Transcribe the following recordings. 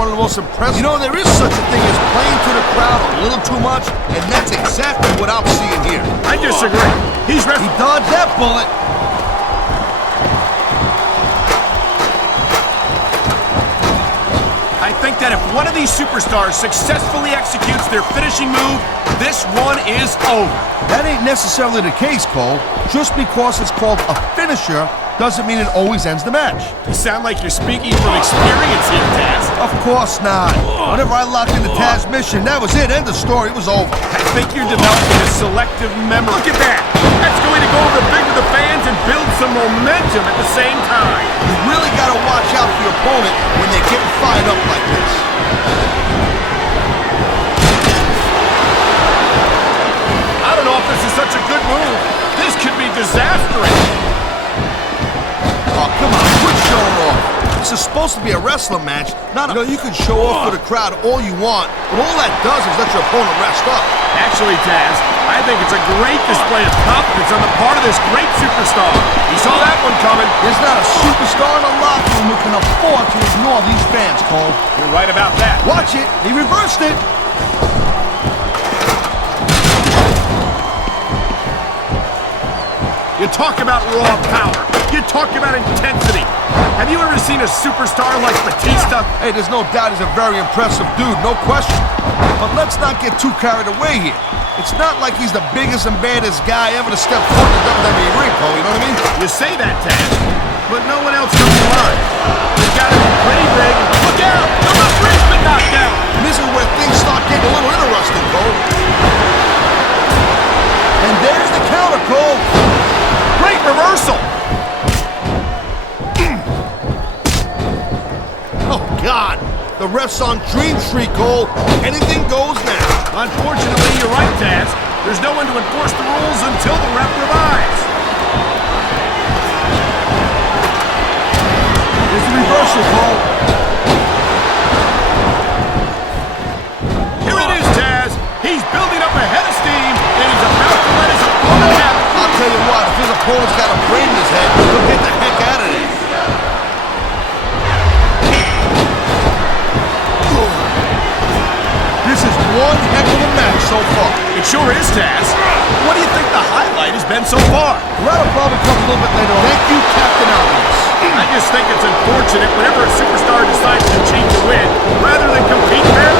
one of the most impressive. You know, there is such a thing as playing to the crowd a little too much, and that's exactly what I'm seeing here. I disagree. He dodged that bullet. I think that if one of these superstars successfully executes their finishing move, this one is over. That ain't necessarily the case, Cole. Just because it's called a finisher doesn't mean it always ends the match. You sound like you're speaking from experience here, Taz. Of course not. Whenever I locked into Taz's mission, that was it. End of story. It was over. I think you're developing a selective memory. Look at that. That's going to go over big with the fans and build some momentum at the same time. You really got to watch out for your opponent when they're getting fired up like this. I don't know if this is such a good move. This could be disastrous. Oh, come on, quit showing off. This is supposed to be a wrestling match, not a... You know, you can show off for the crowd all you want, but all that does is let your opponent rest up. Actually, Taz, I think it's a great display of confidence on the part of this great superstar. He saw that one coming. There's not a superstar in the locker room who can afford to ignore these fans, Cole. You're right about that. Watch it. He reversed it. You talk about raw power. You talk about intensity. Have you ever seen a superstar like Batista? Hey, there's no doubt he's a very impressive dude, no question. But let's not get too carried away here. It's not like he's the biggest and baddest guy ever to step foot in the WWE ring, Cole, you know what I mean? You say that, Taz, but no one else comes to mind. He's got to be pretty big. Look out! The referee's been knocked out! And this is where things start getting a little interesting, Cole. And there's the counter, Cole. Great reversal! Oh, God! The ref's on Dream Street, Cole. Anything goes now. Unfortunately, you're right, Taz. There's no one to enforce the rules until the ref revives. There's the reversal, Cole. Here it is, Taz. He's building up a head of steam, and he's about to let his opponent have it. I'll tell you what, if his opponent's got a brain in his head, he'll get the heck out of there. This is one heck of a match so far. It sure is, Taz. What do you think the highlight has been so far? Well, that'll probably come a little bit later on. Thank you, Captain Obvious. I just think it's unfortunate whenever a superstar decides to cheat to win, rather than compete fair.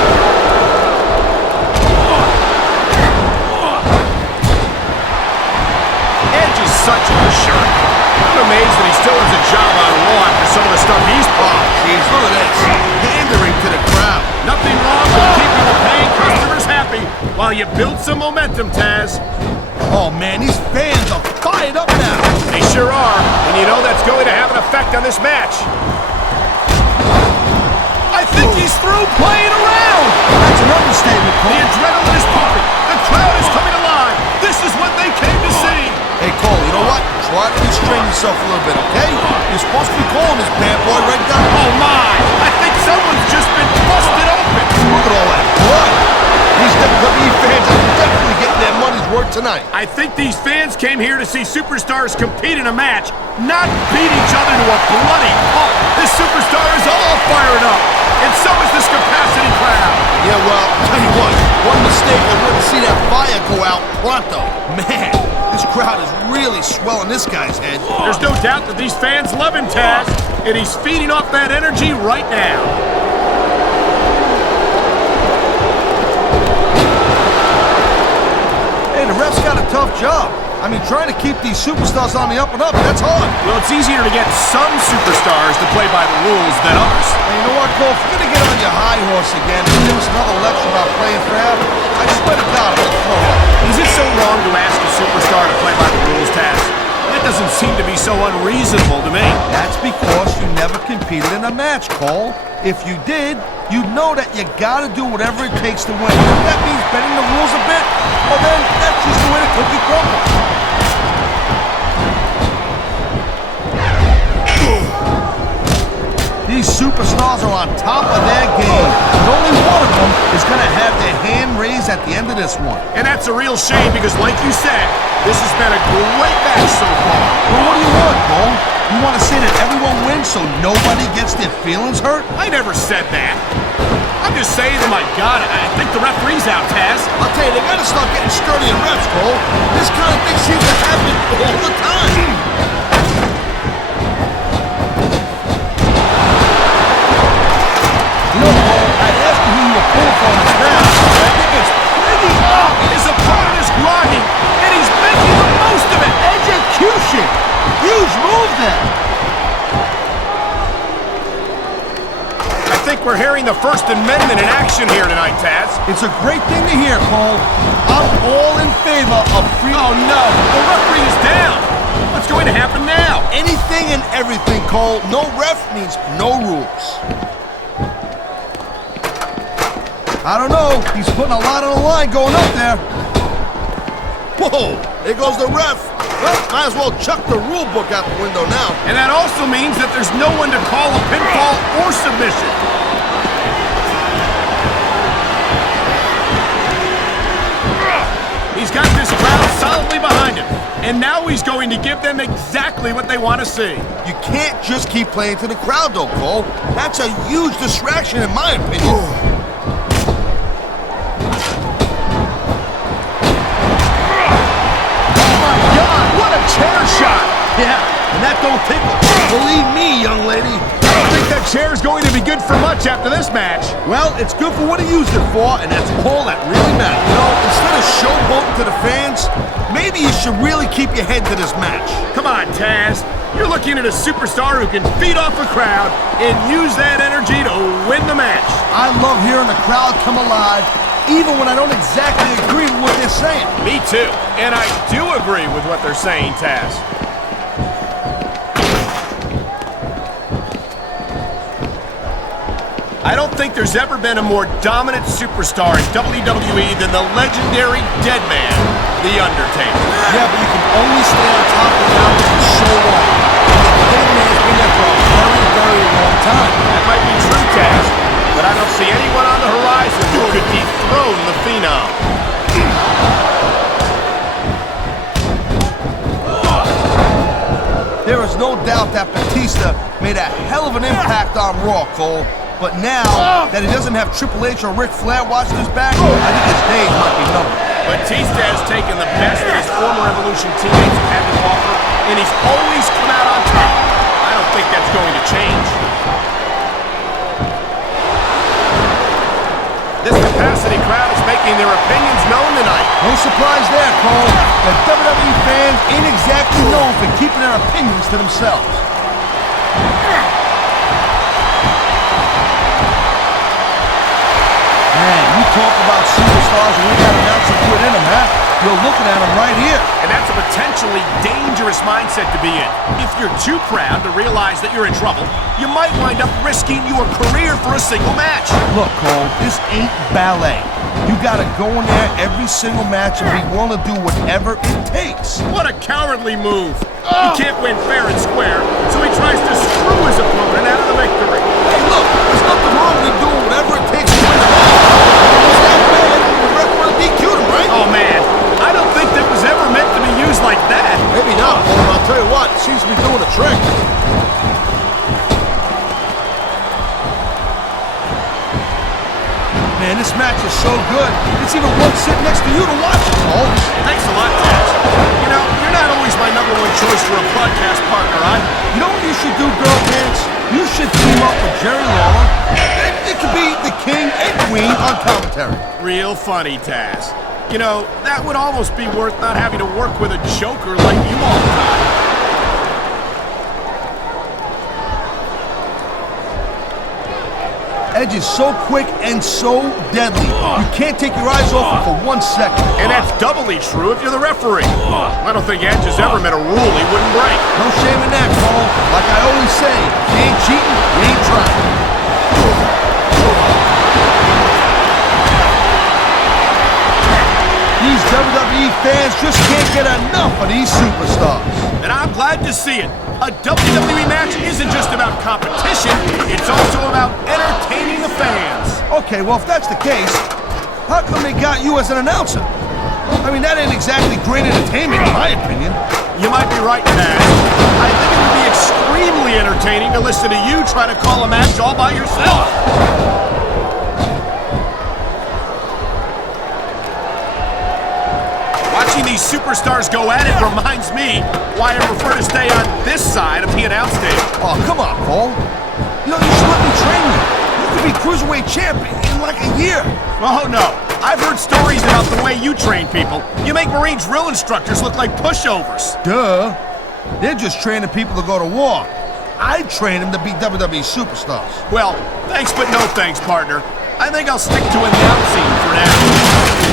Edge is such a shirt. I'm amazed that he still has a job on Raw after some of the stuff he's pulled. Oh, jeez, look at this. Pandering to the crowd. Nothing wrong with keeping the paying customers happy while you build some momentum, Taz. Oh, man, these fans are fired up now. They sure are, and you know that's going to have an effect on this match. I think he's through playing around. That's an understatement, The Cole. adrenaline is pumping. The crowd is coming alive. This is what they came to see. Hey, Cole, you know what? Try to restrain yourself a little bit, okay? You're supposed to be calling this bad boy right down. Oh, my. I think someone's just been busted open. Look at all that blood. These WWE fans are definitely getting their money's worth tonight. I think these fans came here to see superstars compete in a match, not beat each other to a bloody pulp. This superstar is all fired up, and so is this capacity crowd. Yeah, well, tell you what, one mistake I wouldn't see that fire go out pronto. Man, this crowd is really swelling this guy's head. There's no doubt that these fans love him, Taz, and he's feeding off that energy right now. Hey, the ref's got a tough job. I mean, trying to keep these superstars on the up and up, that's hard. Well, it's easier to get some superstars to play by the rules than others. And you know what, Cole? If you're gonna get on your high horse again and give us another lecture about playing fair, I swear to God, I'm gonna throw up. Is it so wrong to ask a superstar to play by the rules, Taz? That doesn't seem to be so unreasonable to me. That's because you never competed in a match, Cole. If you did, you'd know that you gotta do whatever it takes to win. If that means bending the rules a bit, well then, that's just the way the cookie crumbles. These superstars are on top of their game, but only one of them is going to have their hand raised at the end of this one. And that's a real shame because, like you said, this has been a great match so far. Well, what do you want, Cole? You want to say that everyone wins so nobody gets their feelings hurt? I never said that. I'm just saying, my God, I think the referee's out, Taz. I'll tell you, they gotta start getting sturdy in refs, Cole. This kind of thing seems to happen all the time. You know, Cole, I'd ask you who you were pulling for this match. I think it's pretty obvious. His opponent is grinding, and he's making the most of it. Execution! Huge move there. I think we're hearing the First Amendment in action here tonight, Taz. It's a great thing to hear, Cole. I'm all in favor of free... Oh, no. The referee is down. What's going to happen now? Anything and everything, Cole. No ref means no rules. I don't know. He's putting a lot on the line going up there. Whoa! There goes the ref. Well, might as well chuck the rule book out the window now. And that also means that there's no one to call a pinfall or submission. He's got this crowd solidly behind him. And now he's going to give them exactly what they want to see. You can't just keep playing to the crowd, though, Cole. That's a huge distraction, in my opinion. Chair shot! Yeah, and that don't tickle. Believe me, young lady. I don't think that chair's going to be good for much after this match. Well, it's good for what he used it for, and that's all that really matters. You know, instead of showboating to the fans, maybe you should really keep your head to this match. Come on, Taz. You're looking at a superstar who can feed off a crowd and use that energy to win the match. I love hearing the crowd come alive, even when I don't exactly agree with what they're saying. Me too. And I do agree with what they're saying, Taz. I don't think there's ever been a more dominant superstar in WWE than the legendary Dead Man, The Undertaker. Yeah, but you can only stay on top of the mountain for so long. And the Dead Man's been there for a very, very long time. That might be true, Taz, but I don't see anyone on the horizon who could dethrone the Phenom. There is no doubt that Batista made a hell of an impact on Raw, Cole. But now that he doesn't have Triple H or Ric Flair watching his back, I think his days might be numbered. Batista has taken the best that his former Evolution teammates have had to offer, and he's always come out on top. I don't think that's going to change. This capacity crowd is making their opinions known tonight. No surprise there, Cole. The WWE fans ain't exactly known for keeping their opinions to themselves. Man, you talk about superstars and we got an announcer put in them, huh? You're looking at them right here. And that's a potentially dangerous mindset to be in. If you're too proud to realize that you're in trouble, you might wind up risking your career for a single match. Look, Cole, this ain't ballet. You gotta go in there every single match and be willing to do whatever it takes. What a cowardly move. He can't win fair and square, so he tries to screw his opponent out of the victory. Hey, look, there's nothing wrong with doing whatever it takes to win the match. It's that bad, the ref would have DQ'd him, right? Oh, man, I don't think that was ever meant to be used like that. Maybe not, Cole, but I'll tell you what, it seems to be doing a trick. Man, this match is so good. It's even one sitting next to you to watch it, Cole. Thanks a lot, Taz. You know, you're not always my #1 choice for a broadcast partner, You know what you should do, girl pants? You should team up with Jerry Lawler. It could be the king and queen on commentary. Real funny, Taz. You know, that would almost be worth not having to work with a joker like you all the time. Edge is so quick and so deadly. You can't take your eyes off him for 1 second. And that's doubly true if you're the referee. I don't think Edge has ever met a rule he wouldn't break. No shame in that, Cole. Like I always say, you ain't cheating, you ain't trying. These WWE fans just can't get enough of these superstars. And I'm glad to see it. A WWE match isn't just about competition, it's also about entertaining the fans. Okay, well, if that's the case, how come they got you as an announcer? I mean, that ain't exactly great entertainment, in my opinion. You might be right, Taz. I think it would be extremely entertaining to listen to you try to call a match all by yourself. these superstars go at it reminds me why I prefer to stay on this side of the announce table. Oh, come on, Cole. You know, you should let me train you. You could be Cruiserweight champ in like a year. Oh, no. I've heard stories about the way you train people. You make Marine drill instructors look like pushovers. Duh. They're just training people to go to war. I train them to be WWE superstars. Well, thanks but no thanks, partner. I think I'll stick to announcing for now.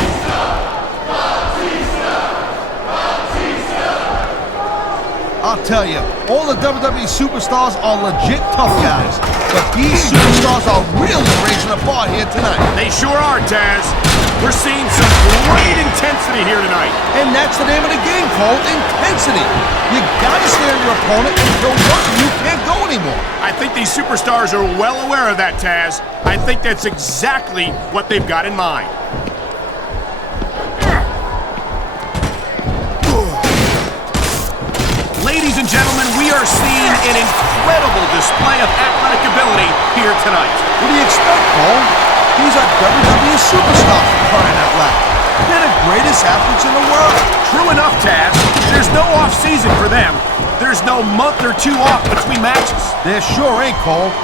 I'll tell you, all the WWE superstars are legit tough guys, but these superstars are really raising the bar here tonight. They sure are, Taz. We're seeing some great intensity here tonight. And that's the name of the game, Cole, intensity. You gotta stay on your opponent until one you can't go anymore. I think these superstars are well aware of that, Taz. I think that's exactly what they've got in mind. Ladies and gentlemen, we are seeing an incredible display of athletic ability here tonight. What do you expect, Cole? These are WWE superstars for crying out loud. They're the greatest athletes in the world. True enough, Taz. There's no off-season for them. There's no month or two off between matches. There sure ain't, Cole.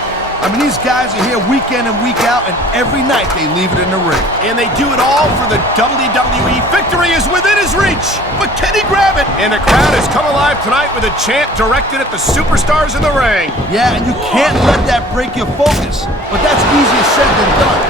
I mean, these guys are here week in and week out, and every night they leave it in the ring. And they do it all for the WWE. Victory is within his reach. But can he grab it? And the crowd has come alive tonight with a chant directed at the superstars in the ring. Yeah, and you can't let that break your focus. But that's easier said than done.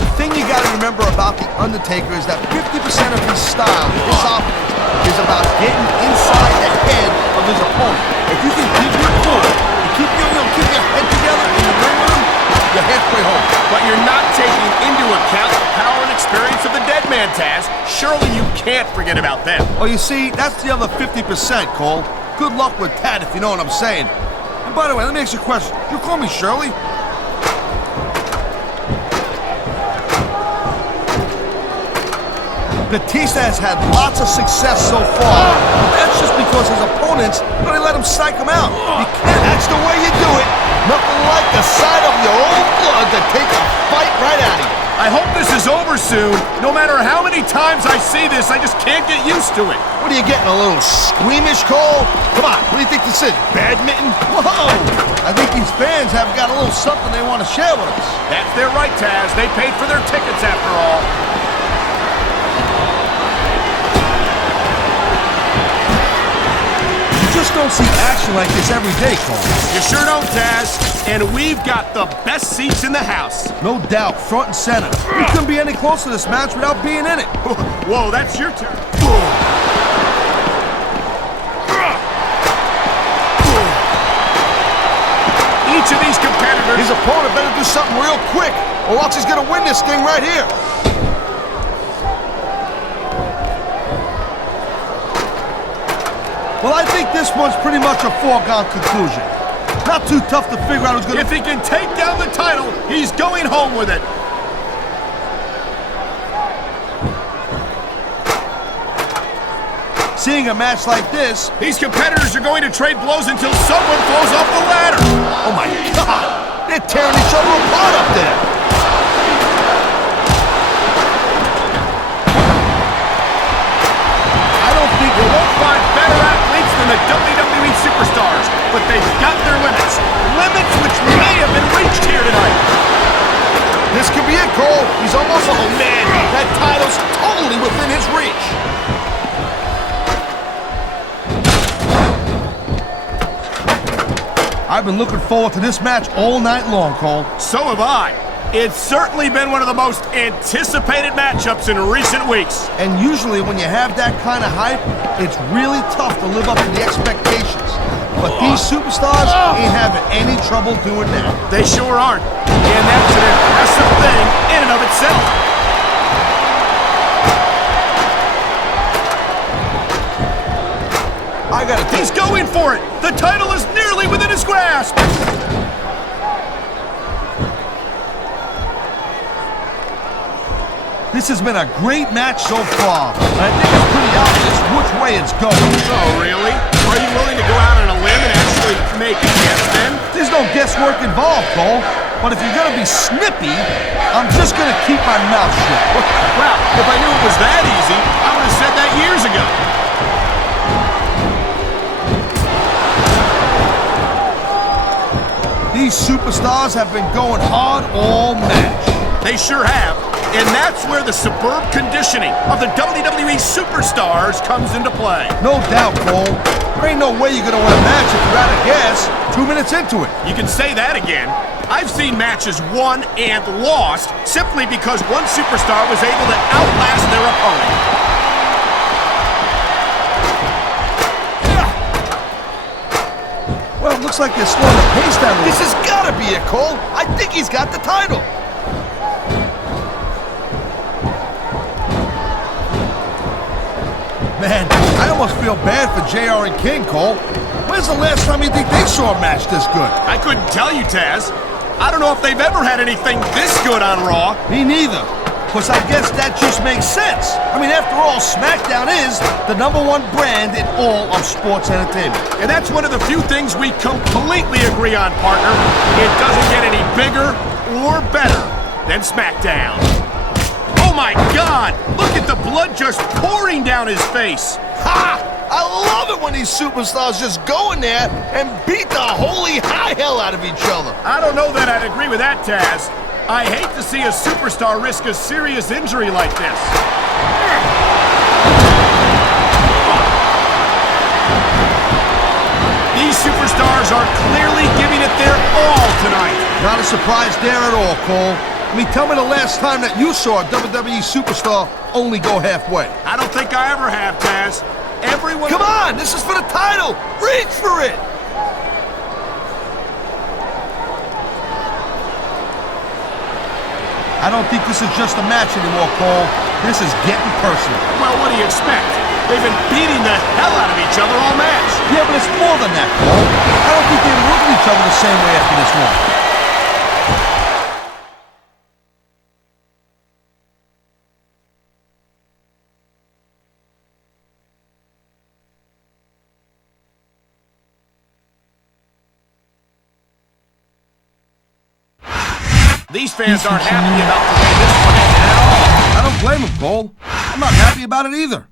The thing you gotta remember about The Undertaker is that 50% of his style, his offense, is about getting inside the head of his opponent. If you can keep your cool, keep your head together in the ring with him, you're halfway home. But you're not taking into account the power and experience of the dead man, Taz. Surely you can't forget about them. Oh, you see, that's the other 50%, Cole. Good luck with that, if you know what I'm saying. And by the way, let me ask you a question. You call me Shirley? Batista has had lots of success so far. That's just because his opponents really let him psych him out. You can't, that's the way you do it. Nothing like the sight of your own blood to take a fight right out of you. I hope this is over soon. No matter how many times I see this, I just can't get used to it. What are you getting, a little squeamish, Cole? Come on, what do you think this is, badminton? Whoa! I think these fans have got a little something they want to share with us. That's their right, Taz. They paid for their tickets after all. Just don't see action like this every day, Cole. You sure don't, Taz. And we've got the best seats in the house. No doubt, front and center. We couldn't be any closer to this match without being in it. Whoa, that's your turn. Each of these competitors... His opponent better do something real quick, or else he's gonna win this thing right here. Well, I think this one's pretty much a foregone conclusion. Not too tough to figure out who's gonna... If he can take down the title, he's going home with it. Seeing a match like this... These competitors are going to trade blows until someone falls off the ladder. Oh my God! They're tearing each other apart up there. I don't think you won't find better athletes than the WWE superstars, but they've got their limits. Limits which may have been reached here tonight. This could be it, Cole. He's almost... Oh, man, that title's totally within his reach. I've been looking forward to this match all night long, Cole. So have I. It's certainly been one of the most anticipated matchups in recent weeks. And usually when you have that kind of hype, it's really tough to live up to the expectations. But these superstars ain't having any trouble doing that. They sure aren't. And that's an impressive thing in and of itself. I gotta think. He's going for it. The title is nearly within his grasp. This has been a great match so far. I think it's pretty obvious which way it's going. Oh, really? Are you willing to go out on a limb and actually make a guess then? There's no guesswork involved, Cole. But if you're gonna be snippy, I'm just gonna keep my mouth shut. Well, if I knew it was that easy, I would have said that years ago. These superstars have been going hard all match. They sure have. And that's where the superb conditioning of the WWE superstars comes into play. No doubt, Cole. There ain't no way you're gonna win a match if you're out of gas 2 minutes into it. You can say that again. I've seen matches won and lost simply because one superstar was able to outlast their opponent. Well, it looks like they're slowing the pace down a little. This has gotta be it, Cole. I think he's got the title. Man, I almost feel bad for JR and King, Cole. When's the last time you think they saw a match this good? I couldn't tell you, Taz. I don't know if they've ever had anything this good on Raw. Me neither. Because I guess that just makes sense. I mean, after all, SmackDown is the #1 brand in all of sports entertainment. And that's one of the few things we completely agree on, partner. It doesn't get any bigger or better than SmackDown. Oh my God! Look at the blood just pouring down his face. Ha! I love it when these superstars just go in there and beat the holy high hell out of each other. I don't know that I'd agree with that, Taz. I hate to see a superstar risk a serious injury like this. These superstars are clearly giving it their all tonight. Not a surprise there at all, Cole. I mean, tell me the last time that you saw a WWE superstar only go halfway. I don't think I ever have, Taz. Everyone... Come on, this is for the title. Reach for it. I don't think this is just a match anymore, Cole. This is getting personal. Well, what do you expect? They've been beating the hell out of each other all match. Yeah, but it's more than that, Cole. I don't think they look at each other the same way after this one. These fans aren't happy about the way this one ended at all. I don't blame him, Cole. I'm not happy about it either.